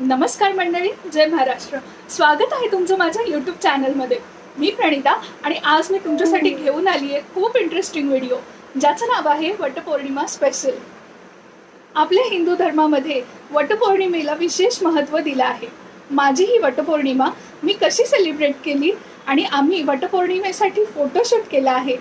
नमस्कार मंडळी जय महाराष्ट्र. स्वागत आहे तुमचं माझ्या यूट्यूब चॅनलमध्ये मी प्रणिता आणि आज मी तुमच्यासाठी घेऊन आली आहे खूप इंटरेस्टिंग व्हिडिओ ज्याचं नाव आहे वटपौर्णिमा स्पेशल आपल्या हिंदू धर्मामध्ये वटपौर्णिमेला विशेष महत्त्व दिलं आहे. माझी ही वटपौर्णिमा मी कशी सेलिब्रेट केली आणि आम्ही वटपौर्णिमेसाठी फोटोशूट केला आहे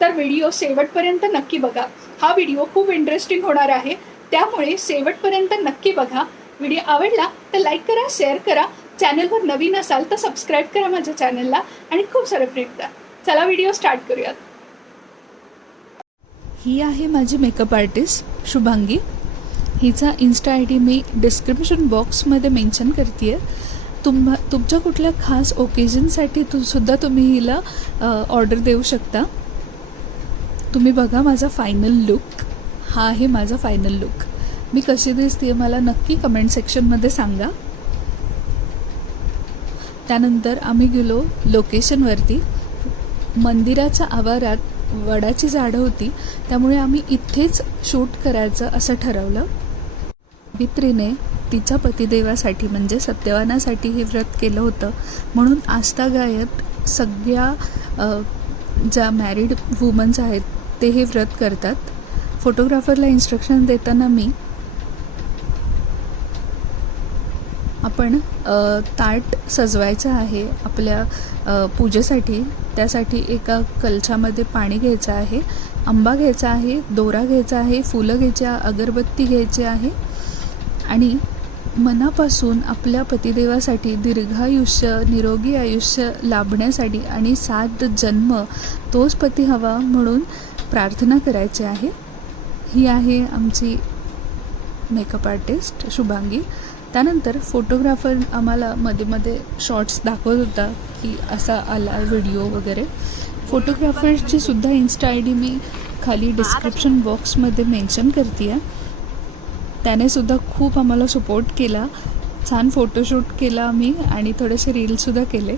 तर व्हिडिओ शेवटपर्यंत नक्की बघा. हा व्हिडिओ खूप इंटरेस्टिंग होणार आहे. त्यामुळे शेवटपर्यंत नक्की बघा. व्हिडिओ आवडला तर लाईक करा शेअर करा. चॅनलवर नवीन असाल तर सबस्क्राईब करा माझ्या चॅनलला आणि खूप सारं प्रेम द्या चला व्हिडिओ स्टार्ट करूयात. ही आहे माझी मेकअप आर्टिस्ट शुभांगी. हिचा इन्स्टा आय डी मी डिस्क्रिप्शन बॉक्समध्ये मेन्शन करते आहे तुम्हा तुमच्या कुठल्या खास ओकेजनसाठी तु सुद्धा तुम्ही हिला ऑर्डर देऊ शकता. तुम्ही बघा माझा फायनल लुक हा आहे माझा फायनल लुक मी कशी दिसते मला नक्की कमेंट सेक्शनमध्ये सांगा. त्यानंतर आम्ही गेलो लोकेशनवरती मंदिराच्या आवारात वडाची झाडं होती. त्यामुळे आम्ही इथेच शूट करायचं असं ठरवलं. मित्रीने तिच्या पतिदेवासाठी म्हणजे सत्यवानासाठी हे व्रत केलं होतं. म्हणून आस्थागायत सगळ्या ज्या मॅरिड वुमन्स आहेत ते हे व्रत करतात. फोटोग्राफरला इन्स्ट्रक्शन देताना मी आपण ताट सजवायचं आहे आपल्या पूजेसाठी. त्यासाठी एका कलशामध्ये पाणी घ्यायचं आहे आंबा घ्यायचा आहे दोरा घ्यायचा आहे फुलं घ्यायची अगरबत्ती घ्यायची आहे. आणि मनापासून आपल्या पतिदेवासाठी दीर्घायुष्य निरोगी आयुष्य लाभण्यासाठी आणि सात जन्म तोच पती हवा म्हणून प्रार्थना करायची आहे. ही आहे आमची मेकअप आर्टिस्ट शुभांगी. त्यानंतर फोटोग्राफर आम्हाला मध्ये मध्ये शॉर्ट्स दाखवत होता की असा आला व्हिडिओ वगैरे. फोटोग्राफरची सुद्धा इन्स्टा आय डी मी खाली डिस्क्रिप्शन बॉक्समध्ये मेन्शन करते आहे त्याने सुद्धा खूप आम्हाला सपोर्ट केला. छान फोटोशूट केला आम्ही आणि थोडेसे रीलसुद्धा केले.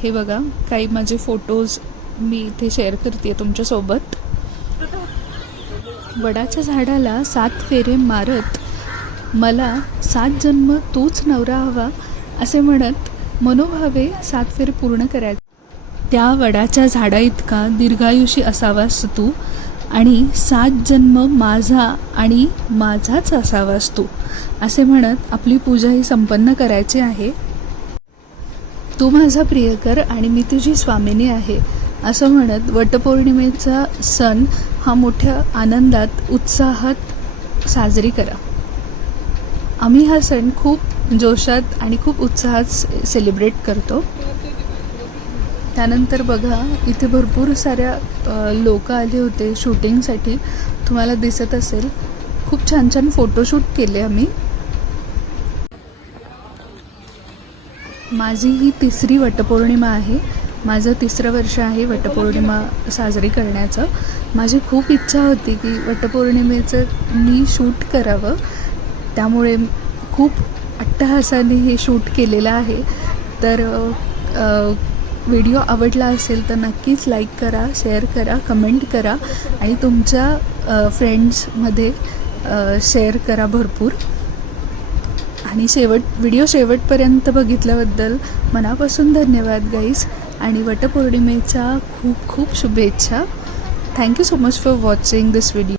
हे बघा काही माझे फोटोज मी इथे शेअर करते तुमच्यासोबत. वडाच्या झाडाला सात फेरे मारत मला सात जन्म तोच नवरा हवा असे म्हणत मनोभावे सात फेर पूर्ण करायचे. त्या वडाच्या झाडा इतका दीर्घायुषी असावास तू आणि सात जन्म माझा आणि माझाच असावास तू असे म्हणत आपली पूजा ही संपन्न करायची आहे. तू माझा प्रियकर आणि मी तुझी स्वामिनी आहे असं म्हणत वटपौर्णिमेचा सण हा मोठ्या आनंदात उत्साहात साजरी करा. आम्ही हा सण खूप जोशात आणि खूप उत्साहात सेलिब्रेट करतो. त्यानंतर बघा इथे भरपूर साऱ्या लोक आले होते शूटिंगसाठी. तुम्हाला दिसत असेल. खूप छान छान फोटोशूट केले आम्ही. माझी ही तिसरी वटपौर्णिमा आहे. माझं तिसरं वर्ष आहे वटपौर्णिमा साजरी करण्याचं. माझी खूप इच्छा होती की वटपौर्णिमेचं मी शूट करावं. त्यामुळे खूप अट्टहासाने हे शूट केलेलं आहे. तर व्हिडिओ आवडला असेल तर नक्कीच लाईक करा शेअर करा कमेंट करा आणि तुमच्या फ्रेंड्समध्ये शेअर करा भरपूर. आणि शेवट व्हिडिओ शेवटपर्यंत बघितल्याबद्दल मनापासून धन्यवाद गाईज आणि वटपौर्णिमेच्या खूप खूप शुभेच्छा. Thank you so much for watching this video